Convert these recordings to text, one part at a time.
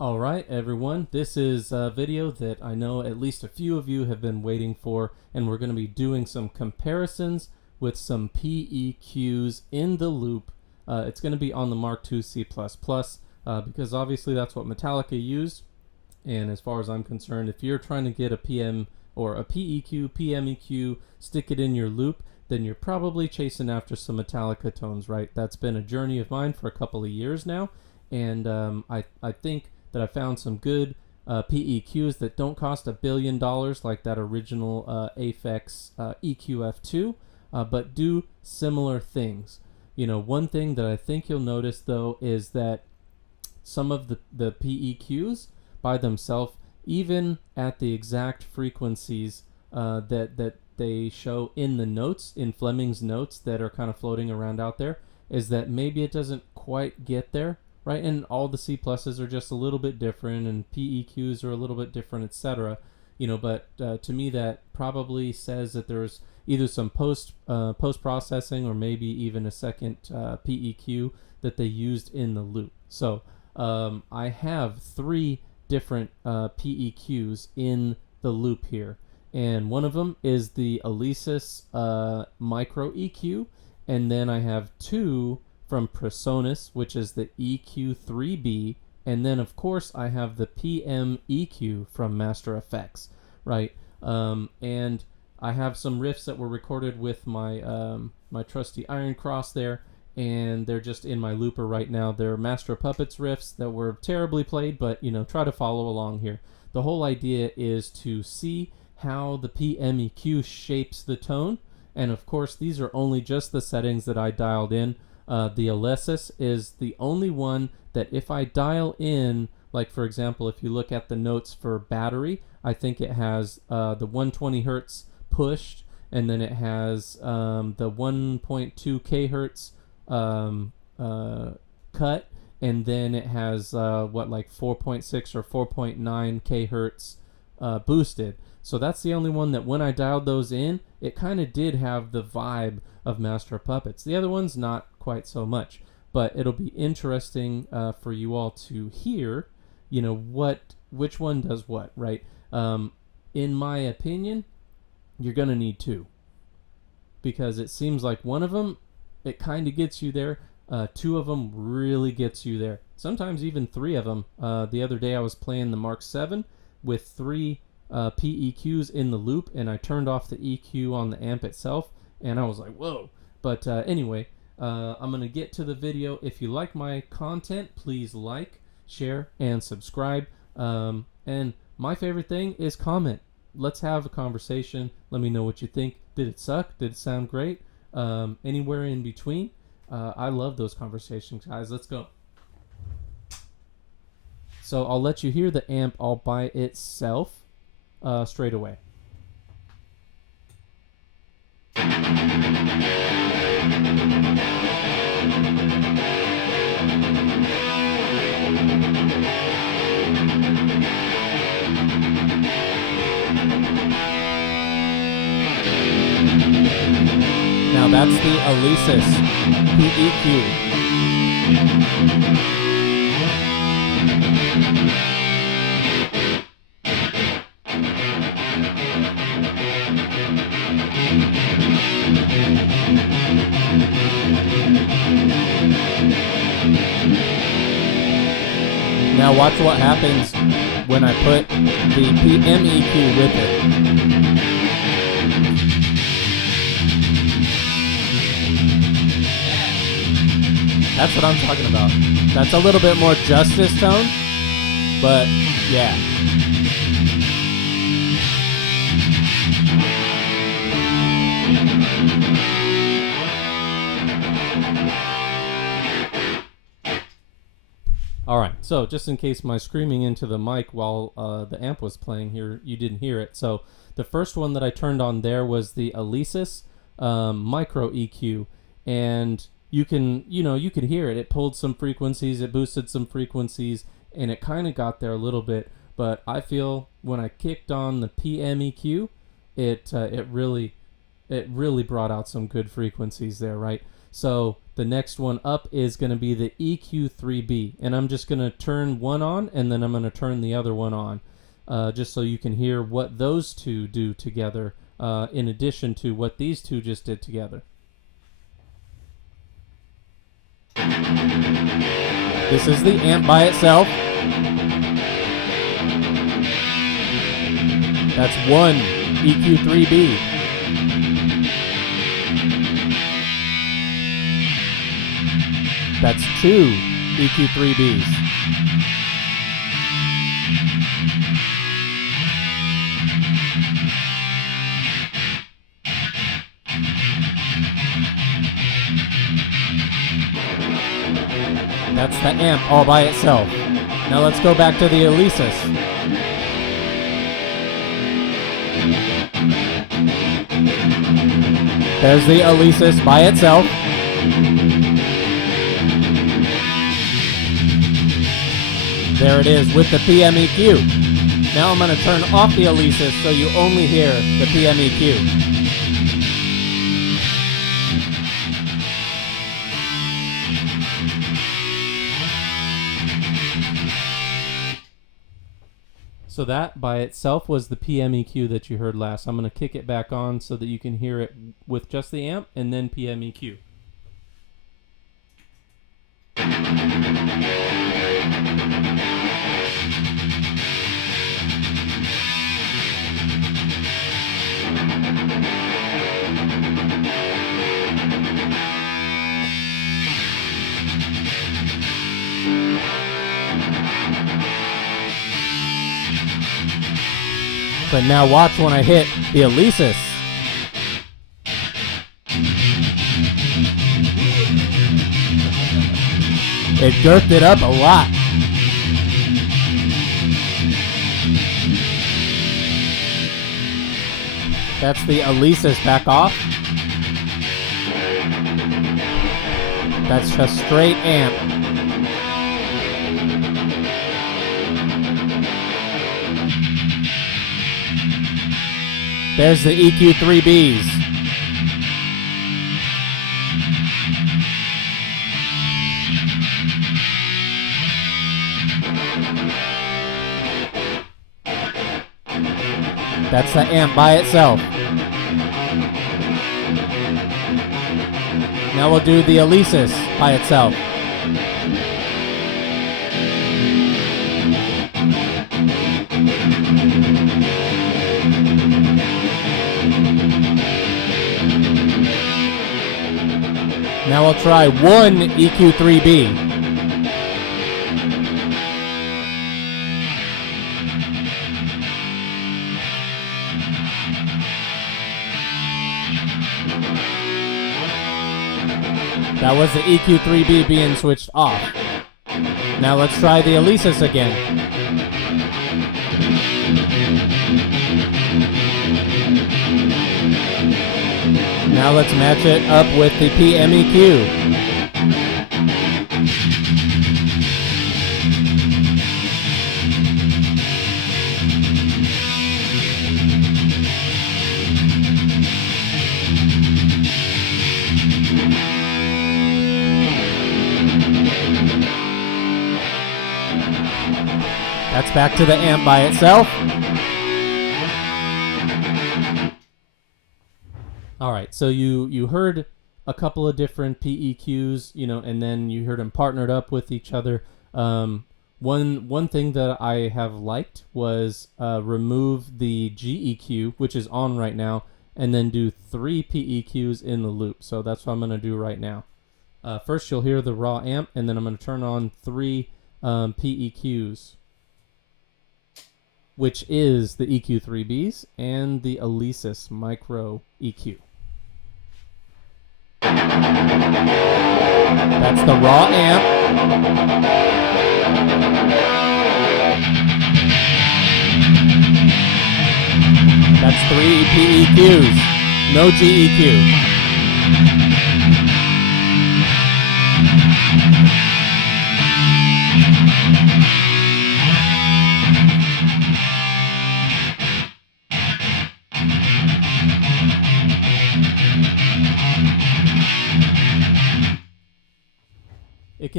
All right, everyone. This is a video that I know at least a few of you have been waiting for, and we're going to be doing some comparisons with some PEQs in the loop. It's going to be on the Mark II C++, because obviously that's what Metallica used. And as far as I'm concerned, if you're trying to get a PM or a PEQ, PMEQ, stick it in your loop, then you're probably chasing after some Metallica tones, right? That's been a journey of mine for a couple of years now, and I think that I found some good PEQs that don't cost $1 billion like that original Aphex EQF2, but do similar things. You know, one thing that I think you'll notice though is that some of the PEQs by themselves, even at the exact frequencies that they show in the notes, in Fleming's notes that are kind of floating around out there, is that maybe it doesn't quite get there, right? And all the C pluses are just a little bit different, and PEQs are a little bit different, etc. You know, but to me that probably says that there's either some post processing or maybe even a second PEQ that they used in the loop. So I have 3 different PEQs in the loop here, and one of them is the Alesis Micro EQ, and then I have 2 from Presonus, which is the EQ3B, and then of course I have the PMEQ from Master Effects, right? And I have some riffs that were recorded with my my trusty Iron Cross there, and they're just in my looper right now. They're Master of Puppets riffs that were terribly played, but you know, try to follow along here. The whole idea is to see how the PMEQ shapes the tone, and of course these are only just the settings that I dialed in. The Alesis is the only one that if I dial in, like for example, if you look at the notes for battery, I think it has the 120 hertz pushed, and then it has the 1.2 kHz cut, and then it has like 4.6 or 4.9 kHz boosted. So that's the only one that when I dialed those in, it kind of did have the vibe of Master of Puppets. The other one's not quite so much, but it'll be interesting for you all to hear, you know, which one does what, right? In my opinion, you're gonna need 2, because it seems like one of them, it kind of gets you there. 2 of them really gets you there. Sometimes even 3 of them. The other day I was playing the Mark VII with 3 PEQs in the loop, and I turned off the EQ on the amp itself, and I was like, whoa. But anyway, I'm going to get to the video. If you like my content, please like, share, and subscribe. And my favorite thing is comment. Let's have a conversation. Let me know what you think. Did it suck? Did it sound great? Anywhere in between. I love those conversations, guys. Let's go. So I'll let you hear the amp all by itself straight away. Now that's the Alesis PEQ. Now watch what happens when I put the PMEQ with it. That's what I'm talking about. That's a little bit more justice tone, but yeah. Alright, so just in case my screaming into the mic while the amp was playing here, you didn't hear it. So the first one that I turned on there was the Alesis Micro EQ, and you can hear it. It pulled some frequencies, it boosted some frequencies, and it kind of got there a little bit. But I feel when I kicked on the PMEQ, it really brought out some good frequencies there, right? So The next one up is going to be the EQ3B, and I'm just going to turn one on, and then I'm going to turn the other one on, just so you can hear what those two do together, in addition to what these two just did together. This is the amp by itself. That's one EQ3B. That's two EQ3Bs. That's the amp all by itself. Now let's go back to the Alesis. There's the Alesis by itself. There it is with the PMEQ. Now I'm going to turn off the Alesis so you only hear the PMEQ. So that by itself was the PMEQ that you heard last. I'm going to kick it back on so that you can hear it with just the amp and then PMEQ. But now watch when I hit the Alesis. It gurked it up a lot. That's the Alesis back off. That's just straight amp. There's the EQ3Bs. That's the amp by itself. Now we'll do the Alesis by itself. Now we'll try one EQ3B. That was the EQ3B being switched off. Now let's try the Alesis again. Now let's match it up with the PMEQ. That's back to the amp by itself. All right, so you heard a couple of different PEQs, and then you heard them partnered up with each other. One thing that I have liked was remove the GEQ, which is on right now, and then do 3 PEQs in the loop. So that's what I'm going to do right now. First, you'll hear the raw amp, and then I'm going to turn on 3 PEQs, which is the EQ3Bs and the Alesis Micro EQ. That's the raw amp. That's 3 PEQs, no GEQ.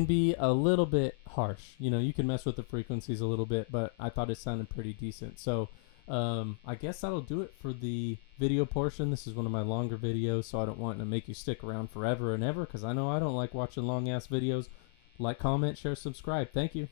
can be a little bit harsh. You know, you can mess with the frequencies a little bit, but I thought it sounded pretty decent. So I guess that'll do it for the video portion. This is one of my longer videos, so I don't want to make you stick around forever and ever, because I know I don't like watching long-ass videos. Like, comment, share, subscribe. Thank you.